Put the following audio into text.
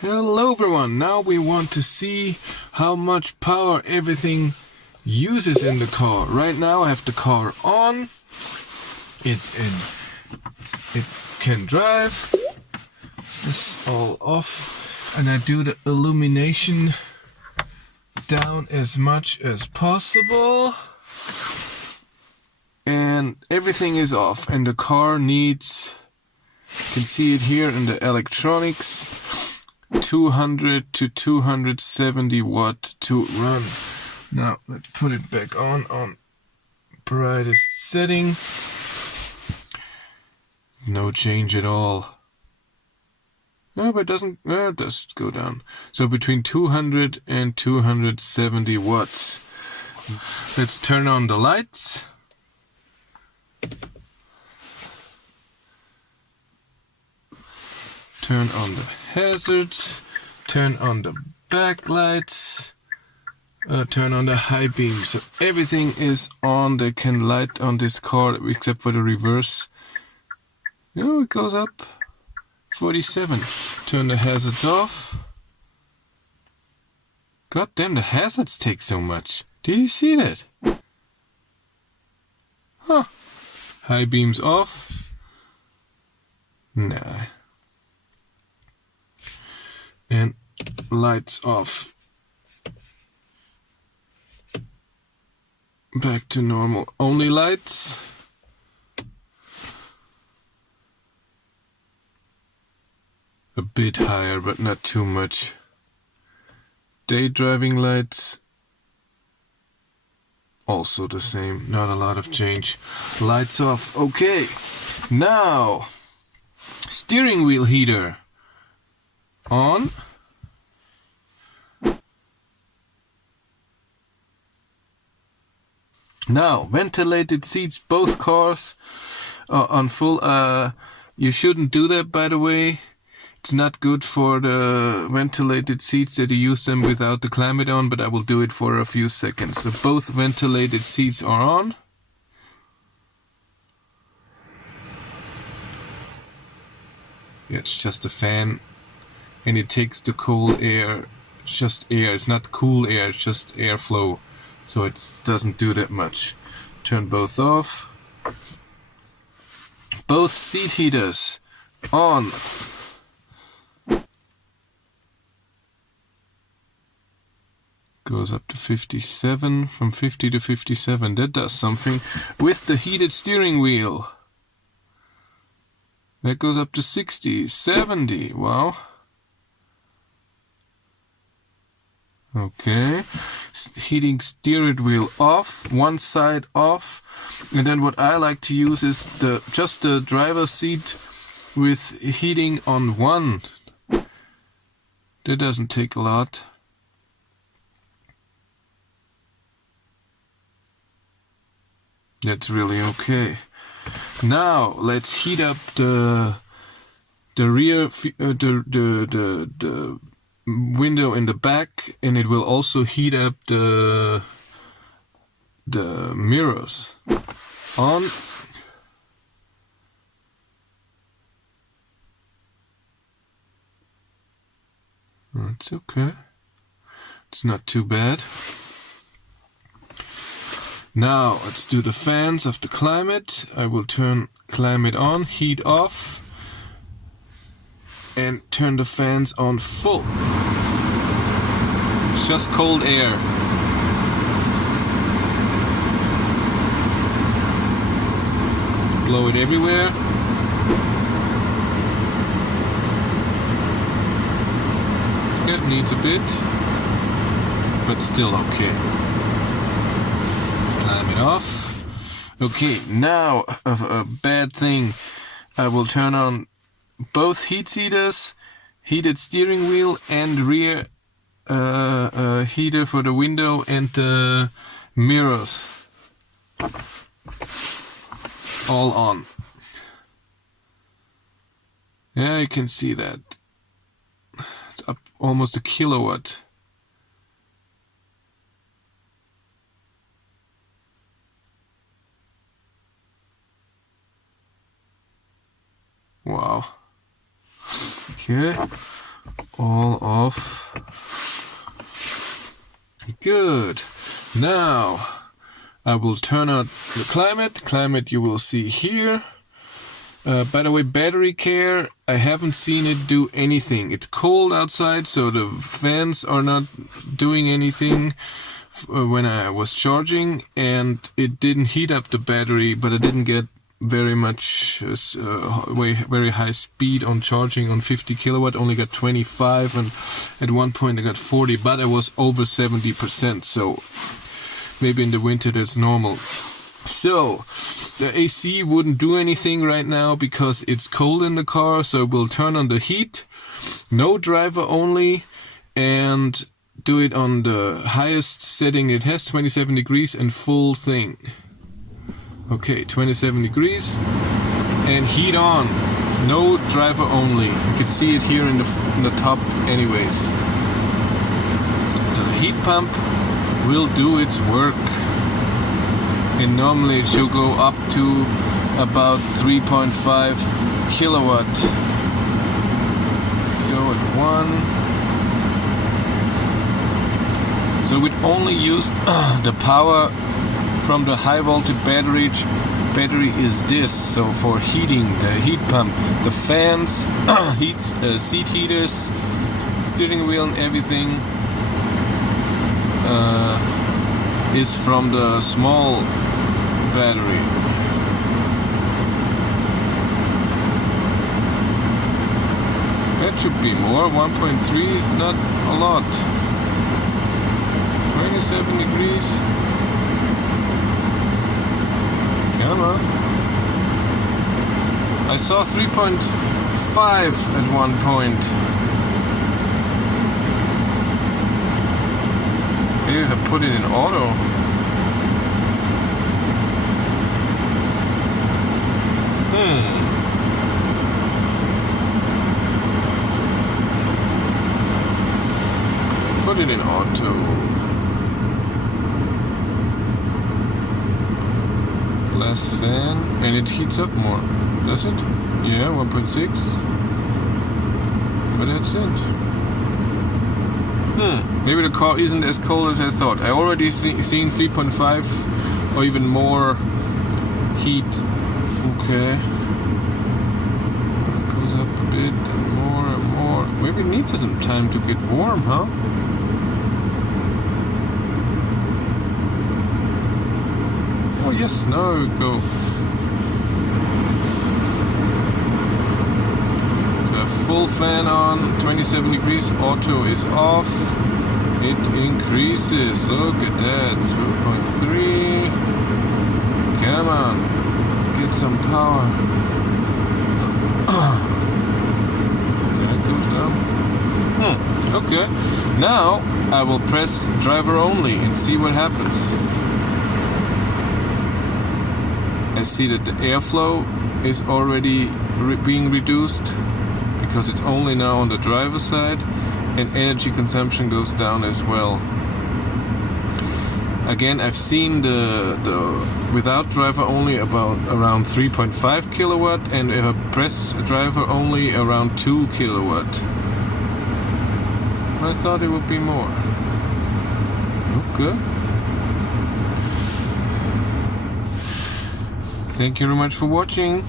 Hello everyone, now we want to see how much power everything uses in the car. Right now I have the car on, it can drive, it's all off, and I do the illumination down as much as possible, and everything is off, and the car needs, you can see it here in the electronics, 200 to 270 watt to run. Now let's put it back on brightest setting. No change at all. No, but it does go down. So between 200 and 270 watts. Let's turn on the lights. Turn on the hazards, turn on the backlights, turn on the high beam. So everything is on. They can light on this car except for the reverse. Oh, it goes up 47. Turn the hazards off. God damn, the hazards take so much. Did you see that? Huh. High beams off. Nah. And lights off. Back to normal. Only lights. A bit higher, but not too much. Day driving lights. Also the same. Not a lot of change. Lights off. Okay. Now, steering wheel heater on. Now, ventilated seats, both cars on full. You shouldn't do that, by the way. It's not good for the ventilated seats that you use them without the climate on, but I will do it for a few seconds. So both ventilated seats are on. Yeah, it's just a fan. And it takes the cold air, just air, it's not cool air, it's just airflow, so it doesn't do that much. Turn both off. Both seat heaters on. Goes up to 57, from 50 to 57, that does something. With the heated steering wheel, that goes up to 60, 70, wow. Okay, heating steering wheel off, one side off, and then what I like to use is just the driver's seat with heating on one. That doesn't take a lot. That's really okay. Now let's heat up the rear, the window in the back, and it will also heat up the mirrors. On. It's okay. It's not too bad. Now let's do the fans of the climate. I will turn climate on, heat off, and turn the fans on full. It's just cold air. Blow it everywhere. It needs a bit, but still okay. Climb it off. Okay, now a bad thing. I will turn on both heat seaters, heated steering wheel, and rear heater for the window and the mirrors. All on. Yeah, you can see that. It's up almost a kilowatt. Wow. Okay. all off. Good. Now I will turn out the climate. Climate you will see here. By the way, battery care, I haven't seen it do anything. It's cold outside, so the fans are not doing anything when I was charging, and it didn't heat up the battery, but I didn't get very much, very high speed on charging on 50 kilowatt, only got 25, and at one point I got 40, but I was over 70%, so maybe in the winter that's normal. So, the AC wouldn't do anything right now because it's cold in the car, so we'll turn on the heat, no driver only, and do it on the highest setting it has, 27 degrees and full thing. Okay, 27 degrees, and heat on, no driver only. You can see it here in the top anyways. So the heat pump will do its work. And normally it should go up to about 3.5 kilowatt. Go at 1. So we only use the power from the high voltage battery. Battery is this. So for heating, the heat pump, the fans, heats, seat heaters, steering wheel, and everything is from the small battery. That should be more. 1.3 is not a lot. 27 degrees. Come on. I saw 3.5 at one point. Maybe if I put it in auto. Put it in auto. Less fan, and it heats up more. Does it? Yeah, 1.6. But that's it. Maybe the car isn't as cold as I thought. I already seen 3.5 or even more heat. Okay. It goes up a bit and more and more. Maybe it needs some time to get warm, huh? Oh yes, now we go. So full fan on, 27 degrees, auto is off. It increases, look at that, 2.3. Come on, get some power. There it goes down. Okay, now I will press driver only and see what happens. I see that the airflow is already being reduced because it's only now on the driver's side, and energy consumption goes down as well. Again, I've seen the without driver only around 3.5 kilowatt, and if I press driver only around 2 kilowatt. I thought it would be more. Okay. Thank you very much for watching.